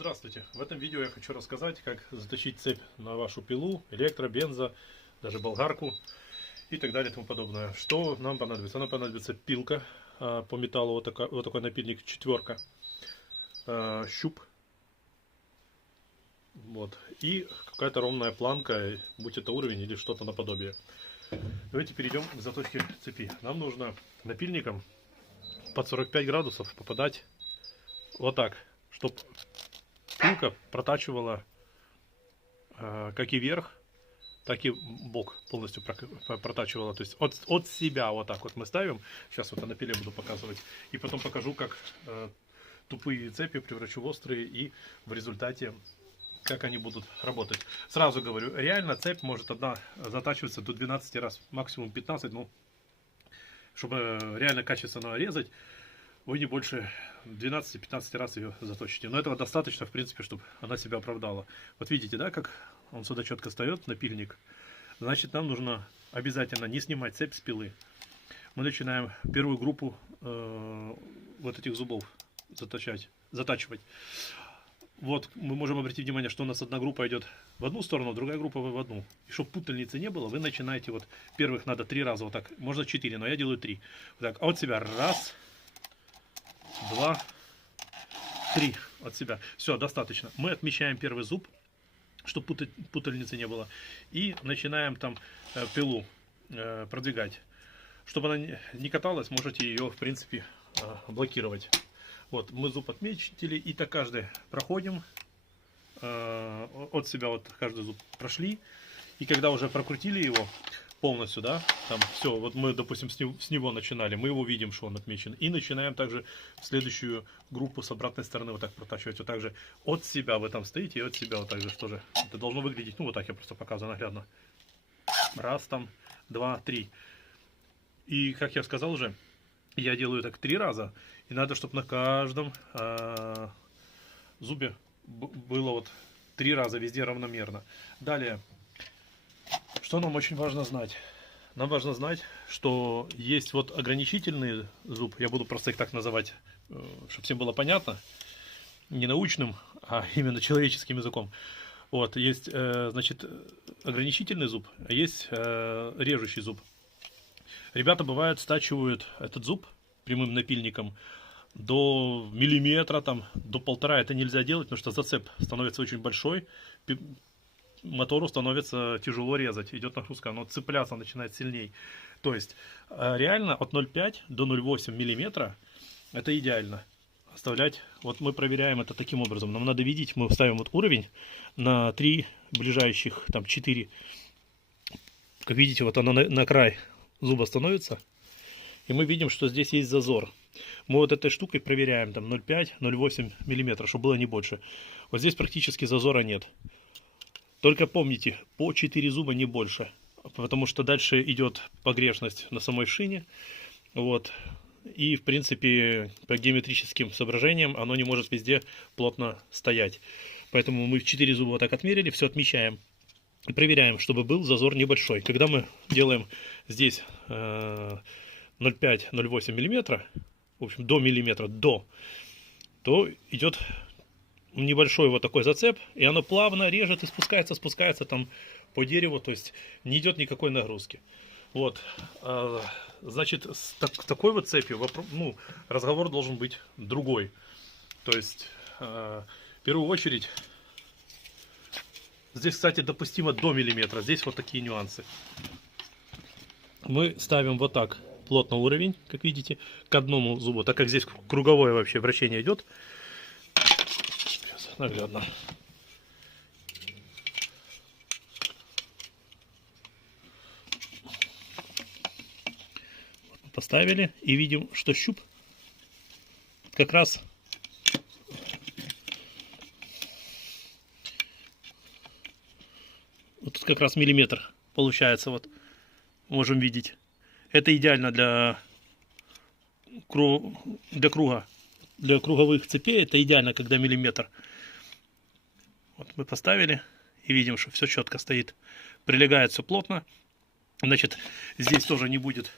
Здравствуйте! В этом видео я хочу рассказать, как заточить цепь на вашу пилу, электро, бензо, даже болгарку и так далее и тому подобное. Что нам понадобится? Нам понадобится пилка по металлу, вот такой напильник четверка, щуп, вот, и какая-то ровная планка, будь это уровень или что-то наподобие. Давайте перейдем к заточке цепи. Нам нужно напильником под 45 градусов попадать вот так, чтобы пилка протачивала как и верх, так и бок полностью протачивала. То есть от себя вот так вот мы ставим. Сейчас вот на пиле буду показывать. И потом покажу, как тупые цепи превращу в острые и в результате как они будут работать. Сразу говорю, реально цепь может одна затачиваться до 12 раз, максимум 15. Ну, чтобы реально качественно резать, вы не больше 12-15 раз ее заточите. Но этого достаточно, в принципе, чтобы она себя оправдала. Вот видите, да, как он сюда четко встает, напильник. Значит, нам нужно обязательно не снимать цепь с пилы. Мы начинаем первую группу вот этих зубов затачивать. Вот мы можем обратить внимание, что у нас одна группа идет в одну сторону, другая группа в одну. И чтобы путальницы не было, вы начинаете вот первых надо 3 раза вот так, можно 4, но я делаю 3. Вот так, от себя раз, 2, 3 от себя. Все, достаточно. Мы отмечаем первый зуб, чтобы путальницы не было. И начинаем там пилу продвигать. Чтобы она не каталась, можете ее, в принципе, блокировать. Вот, мы зуб отметили, и так каждый проходим. От себя вот каждый зуб прошли. И когда уже прокрутили его полностью, да, там все, вот мы, допустим, с него начинали, мы его видим, что он отмечен. И начинаем также в следующую группу с обратной стороны вот так протачивать. Вот так же от себя вы там стоите, и от себя вот так же тоже. Это должно выглядеть, ну вот так я просто показываю наглядно. Раз там, 2, 3. И как я сказал уже, я делаю так 3 раза. И надо, чтобы на каждом зубе было вот 3 раза везде равномерно. Далее, что нам очень важно знать? Нам важно знать, что есть вот ограничительный зуб. Я буду просто их так называть, чтобы всем было понятно. Не научным, а именно человеческим языком. Вот, есть, значит, ограничительный зуб, а есть режущий зуб. Ребята, бывает, стачивают этот зуб прямым напильником до миллиметра, там, до 1,5. Это нельзя делать, потому что зацеп становится очень большой. Мотору становится тяжело резать, идет нагрузка, оно цепляться начинает сильней. То есть реально от 0,5 до 0,8 миллиметра это идеально оставлять. Вот мы проверяем это таким образом. Нам надо видеть, мы ставим вот уровень на 3 ближайших, там 4. Как видите, вот оно на край зуба становится. И мы видим, что здесь есть зазор. Мы вот этой штукой проверяем, там 0,5-0,8 миллиметра, чтобы было не больше. Вот здесь практически зазора нет. Только помните, по 4 зуба не больше. Потому что дальше идет погрешность на самой шине. Вот. И, в принципе, по геометрическим соображениям оно не может везде плотно стоять. Поэтому мы 4 зуба вот так отмерили, все отмечаем. И проверяем, чтобы был зазор небольшой. Когда мы делаем здесь 0,5-0,8 миллиметра, в общем, до миллиметра, то идет небольшой вот такой зацеп, и оно плавно режет и спускается там по дереву, то есть не идет никакой нагрузки. Вот, значит, с такой вот цепью, ну, разговор должен быть другой. То есть, в первую очередь, здесь, кстати, допустимо до миллиметра, здесь вот такие нюансы. Мы ставим вот так плотно уровень, как видите, к одному зубу, так как здесь круговое вообще вращение идет. Сейчас наглядно. Вот поставили и видим, что щуп как раз вот тут как раз миллиметр получается, вот можем видеть. Это идеально для круга, для круговых цепей. Это идеально, когда миллиметр. Вот мы поставили и видим, что все четко стоит. Прилегает все плотно. Значит, здесь тоже не будет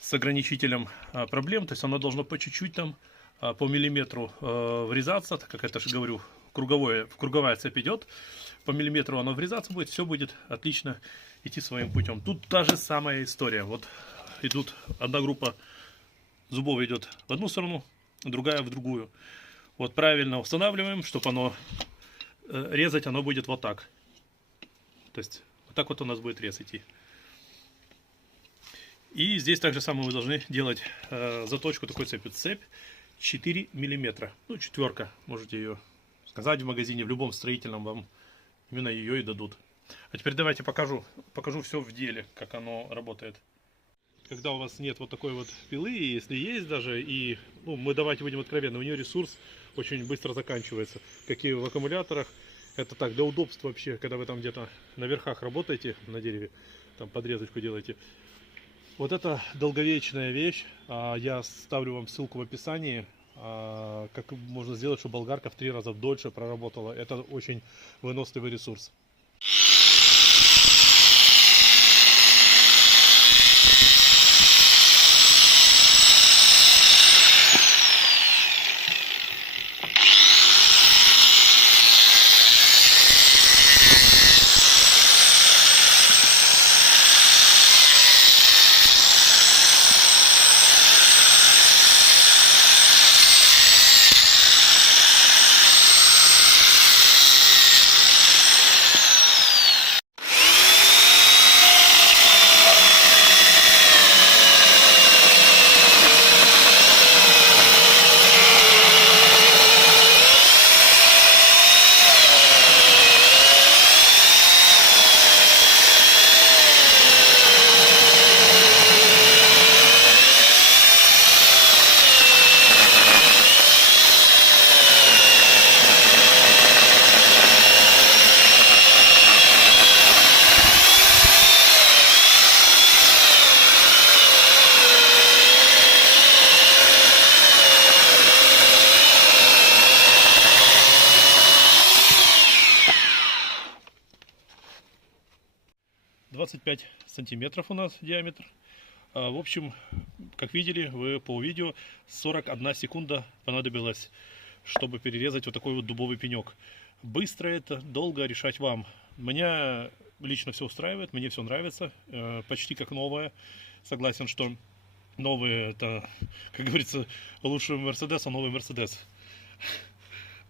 с ограничителем проблем. То есть оно должно по чуть-чуть там, по миллиметру врезаться, так как это же говорю, круговая цепь идет, по миллиметру оно врезаться будет, все будет отлично идти своим путем. Тут та же самая история. Вот идут, одна группа зубов идет в одну сторону, другая в другую. Вот правильно устанавливаем, чтобы оно резать, оно будет вот так. То есть вот так вот у нас будет рез идти. И здесь также самое вы должны делать заточку такой цепи. Цепь 4 миллиметра. Ну, четверка, можете ее сказать в магазине, в любом строительном вам именно ее и дадут. А теперь давайте покажу все в деле, как оно работает. Когда у вас нет вот такой вот пилы, если есть даже, и ну, мы давайте будем откровенны, у нее ресурс очень быстро заканчивается, как и в аккумуляторах. Это так, для удобства вообще, когда вы там где-то на верхах работаете, на дереве, там подрезочку делаете. Вот это долговечная вещь, я ставлю вам ссылку в описании, как можно сделать, чтобы болгарка в 3 раза дольше проработала. Это очень выносливый ресурс. «25 сантиметров у нас диаметр. В общем, как видели вы по видео, 41 секунда понадобилось, чтобы перерезать вот такой вот дубовый пенек. Быстро это, долго решать вам. Меня лично все устраивает, мне все нравится, почти как новое. Согласен, что новые это, как говорится, лучше Мерседес, а новый Мерседес.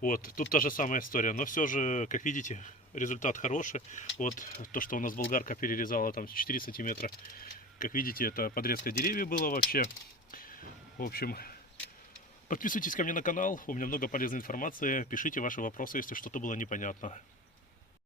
Вот, тут та же самая история, но все же, как видите, результат хороший. Вот то, что у нас болгарка перерезала там 4 сантиметра. Как видите, это подрезка деревьев было вообще. В общем, подписывайтесь ко мне на канал, у меня много полезной информации. Пишите ваши вопросы, если что-то было непонятно.